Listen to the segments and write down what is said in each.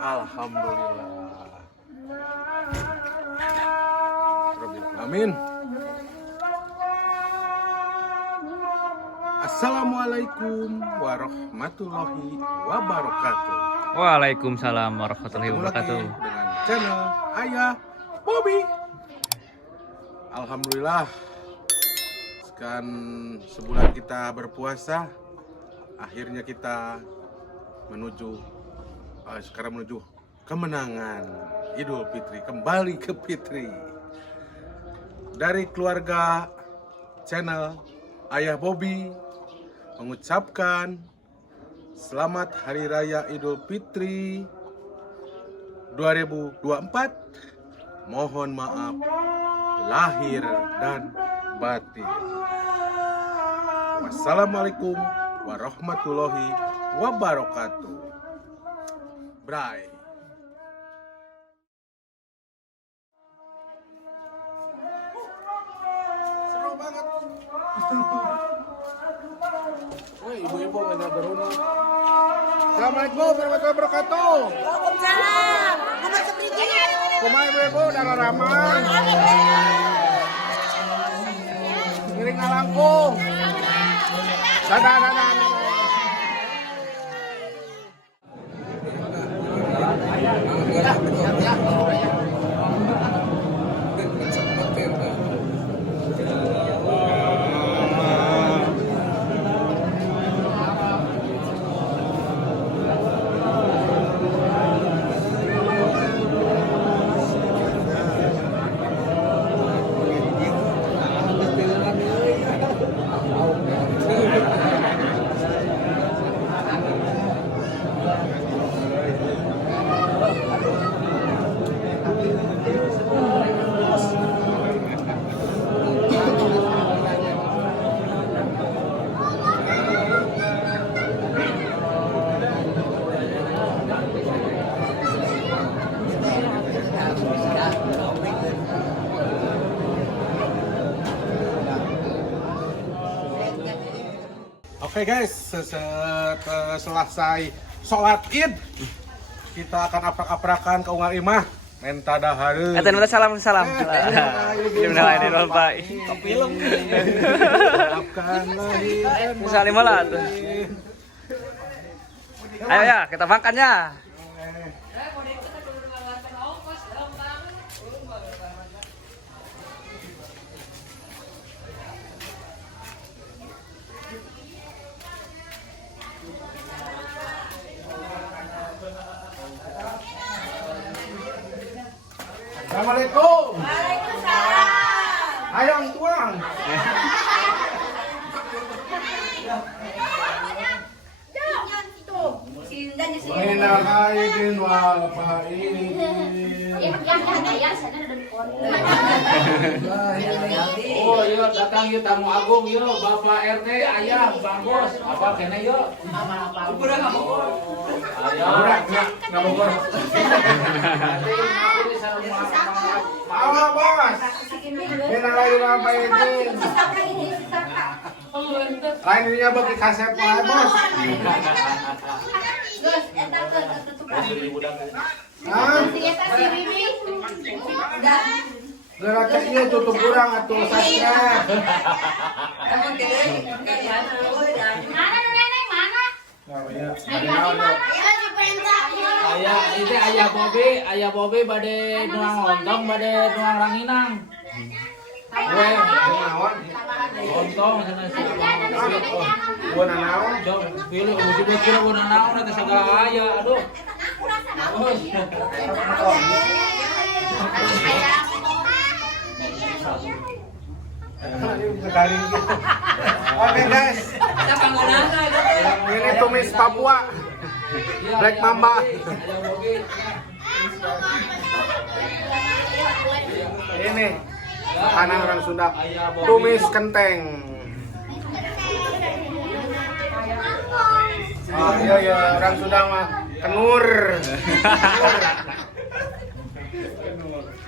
Alhamdulillah. Rabbil alamin. Assalamualaikum warahmatullahi wabarakatuh. Waalaikumsalam warahmatullahi Ketemu lagi wabarakatuh. dengan channel Ayah Bobby. Alhamdulillah. Sekian sebulan kita berpuasa, akhirnya kita sekarang menuju kemenangan Idul Fitri, kembali ke Fitri. Dari keluarga channel Ayah Bobby mengucapkan selamat Hari Raya Idul Fitri 2024. Mohon maaf lahir dan batin. Wassalamualaikum warahmatullahi wabarakatuh. Bye. Seru banget. Woi, ibu-ibu mana berunu. Assalamualaikum warahmatullahi wabarakatuh. Waalaikumsalam. Muhammad Supriji. Kumaha ibu-ibu dara ramah. Ngiring ngalangkung. Dadah. Oke guys, selesai sholat id, kita akan aprak-aprakan ke Ungal Imah menta dahareun. Eta nu salam. Bismillahirrahmanirrahim. Film. Maafkan lahir dan Salim malah tuh. Ayo ya, kita makan ya. Assalamualaikum. Waalaikumsalam. Ayo tuang. Minal aidin wal faidin. Oh iya datang yuk tamu agung yuk Bapak RT ayah Bang Bos apa kena yuk Murah enggak bogor. Apa bos? Minal aidin wal faidin. Lain ininya bagi kasep wae bos. Hah? Gerak ieu tutup urang atuh subscribe. Ayah Bobby bade nuang lontong bade nuang ranginang. Gue naon? Lontong sana sih. Gua naon? Jom pilih ujung kira guna naon eta sagala aya aduh. Oke guys, ini tumis Papua, Black Mamba. Ini makanan orang Sunda, tumis kenteng. Oh iya orang Sunda mah kenur.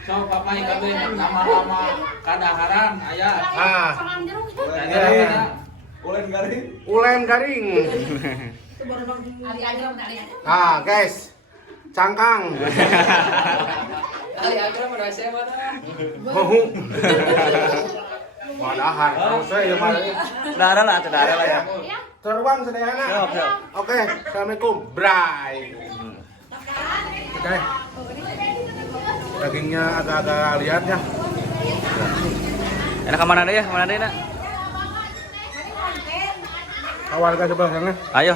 So papai kabeh lama-lama kadaharan aya. Iya. Ulen garing. Guys, Cangkang. Kali aja merasa mana? Mau. Wadahar, saya yang mana ini? Darah lah ya. Terbang sederhana. Siap, siap. Oke, assalamualaikum. Bray. Oke. Dagingnya agak-agak lihat ya. Enak kemana deh ya? Kemana deh nak? Warga sebelah sana. Ayo,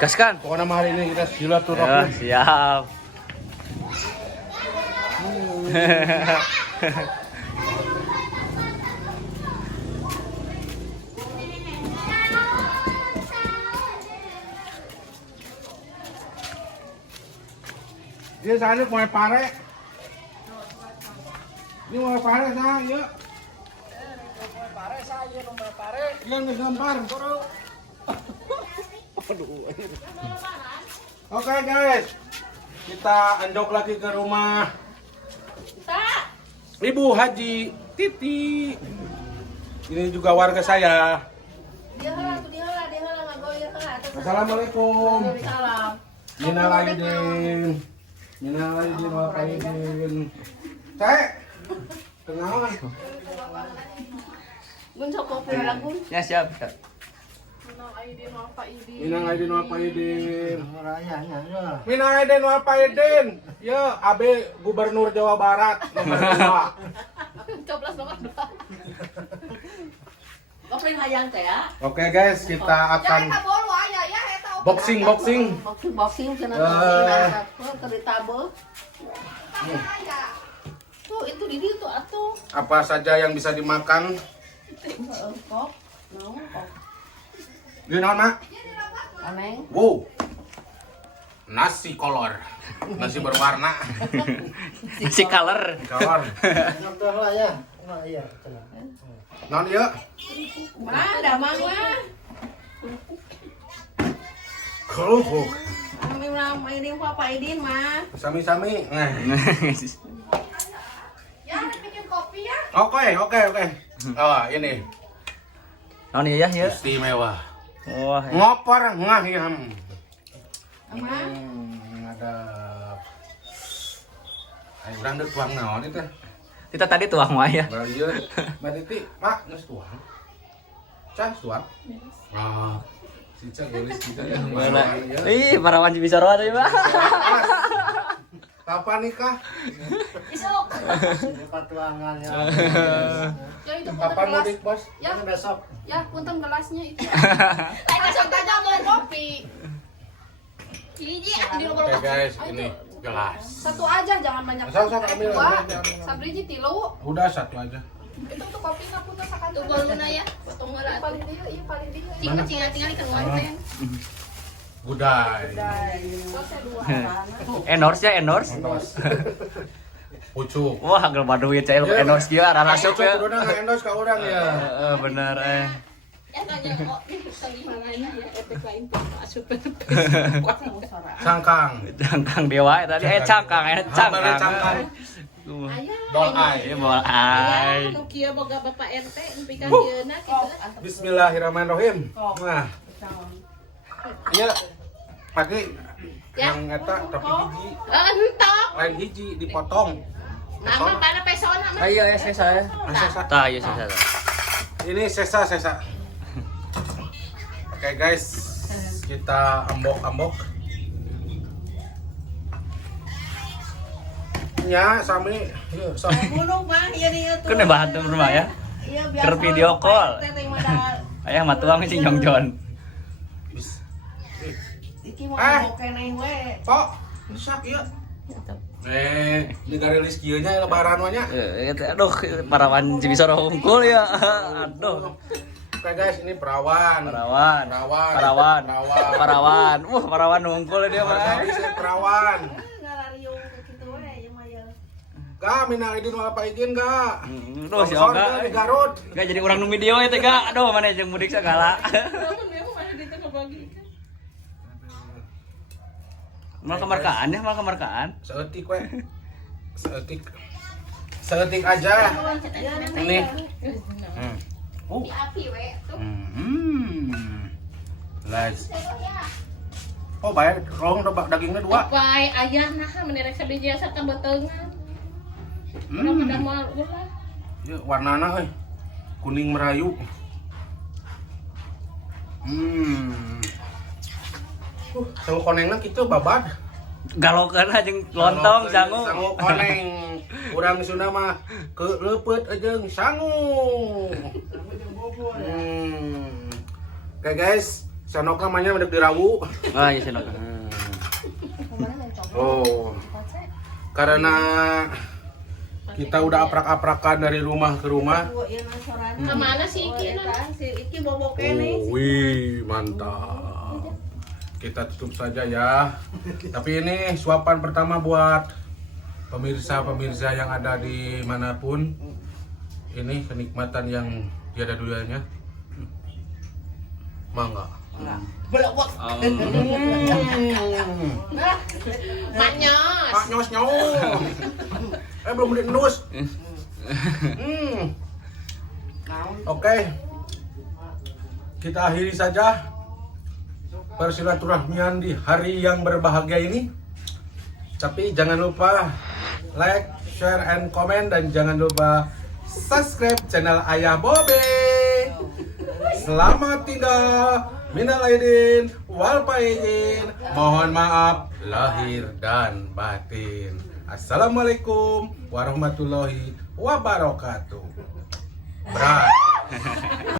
gaskan. Pokoknya hari ini kita silaturahmi. Ya, siap. Dia sana mau pare. Ini mau pare sana, yuk. Yang digampar. Oke guys, kita andok lagi ke rumah Ibu Haji Titi. Ini juga warga saya. Assalamualaikum. Minal aidin. Minal aidin wal faidin. Cek. Tenang. Gun sok kopi lagu. Ya siap. Minal aidin wal faidin. Minal aidin wal faidin. Ya, Abe Gubernur Jawa Barat nomor 2. Coblos nomor 2. Kopi hayang teh ya. Oke guys, kita akan boxing. Boxing cenah ke tabel. Tuh itu di dieu tuh atuh. Apa saja yang bisa dimakan? Kok. Naon kok. Di naon, Mak? Ameng. Wow. Nasi kolor. Nasi berwarna. Si color. Kolor. Naon ieu? Mah damang lah. Kerupuk. Kami ini Papa Idin mah. Sami-sami. Ya, bikin kopi ya. Oke. Oh, ini Oh nih ya, ya. istimewa. Wah. Ngopor ngaham. Ama. Ada ayo urang deuk tuang naon itu? Kita tadi tuang wae ya. Ieu, Mbak Titi, Mak, geus tuang. Cah tuang. Ah, si Cah gelis kita ya. Ih, parawan bisa roa tadi, Pak. Kapan nikah? Isuk. Patuangannya. Ya itu Kapan mudik, Bos? Ya Besok. Ya, punten gelasnya itu. Lain kasih aja mau kopi. Hiji di nomor Oke guys, ini gelas. satu aja, jangan banyak. Sok ambil. Dua, sabriji tilu. Udah satu aja. Itu tuh kopi kapunten sakan. Tuh boluna ya, potong heula. Paling dia, iya paling dia. Cing tinggal ikan wanten. Gudai. Saya dua. Endorse ya, endorse. Pucuk. Wah, agak baduit saya endorse kieu arah masuk Pucuk ya. udah nge-endorse ka urang ya. Bener Ya tanya kok nih tadi mananya ya efek lain Pak asup. Cangkang. Cangkang dewa tadi cangkang, Cangkang. cangkang. Dol ai. Ini bawa ai. Nu kieu boga Bapak RT nempikan dieuna kitu. Bismillahirrahmanirrahim. Nah. Iya. Pakai yang eta tapi hiji. Entok. Lain hiji dipotong. Nama kana pesona mah. Ayo ya saya. Sesa. Tah, ya saya. Ini sesa. Oke guys, kita ambok. Ya, sami. Yuk, sami. Bulung mah ieu dieu tuh. Kan bahan tuh rumah ya. Iya, Keur video call. Ayah matuang si Jongjon. Iki mau ngomong keneh we. Pok, rusak ieu. Di garilis kieu nya lebaran we nya. Aduh, parawan bisa hungkul ya. Aduh. Oke guys, ini perawan. Parawan. Wah, parawan hungkul dia mah. Ini perawan. Ngarariung kitu we ieu mah ya. Ga minal aidin wal faidin ga. Duh, si Sponsor Oga. di Garut. Gak jadi orang nu video itu gak. Aduh, mana jeung mudik segala. Mal kemarkaan ya, mal kemarkaan. Seetik we. Seetik aja. Ini. Di api we tuh. Lights. Oh, bayar rong dagingnya 2. Papai ayah nah menirek sabiji asa tabeteungan. Urang ada moal ulah. Ya, warnana euy. Kuning merayu. Sangu konengna kitu babad. Galokeun jeung lontong sangu. Sangu koneng. Urang Sunda mah keuleupet jeung sangu. Oke guys, sanokna mah nya medek dirawu. Ah, iya senok. Oh. Karena kita udah aprak-aprakan dari rumah ke rumah. Kemana si Iki Si Iki bobo Oh, wih, mantap. Kita tutup saja ya. Tapi ini suapan pertama buat pemirsa-pemirsa yang ada di manapun. Ini kenikmatan yang tiada duanya. Mangga. Manyos. Pak nyos. Belum diendus. Oke. Kita akhiri saja persilaturahmian di hari yang berbahagia ini. Tapi jangan lupa like, share, and comment, dan jangan lupa subscribe channel Ayah Bobe. Selamat tinggal. Minal aidin wal faizin. Mohon maaf lahir dan batin. Assalamualaikum warahmatullahi wabarakatuh. Berat.